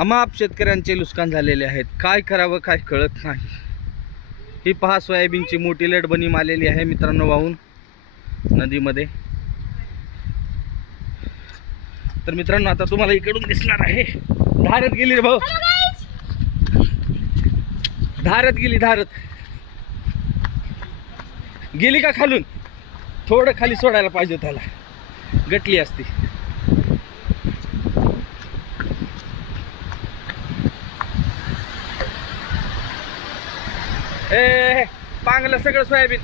अमाप शेतकऱ्यांचे नुकसान झालेले आहेत. काय करावं काय कळत नाही. ही पहा सोयाबीनची मोठी लडबणी आलेली आहे मित्रांनो वाहून नदीमध्ये. तर मित्रांनो आता तुम्हाला इकडून दिसणार आहे. धारत गेली रे भाऊ, धारत गेली, धारत गेली का खालून. थोडं खाली सोडायला पाहिजे, त्याला गटली असती. ए पांगलं सगळं सोयाबीन.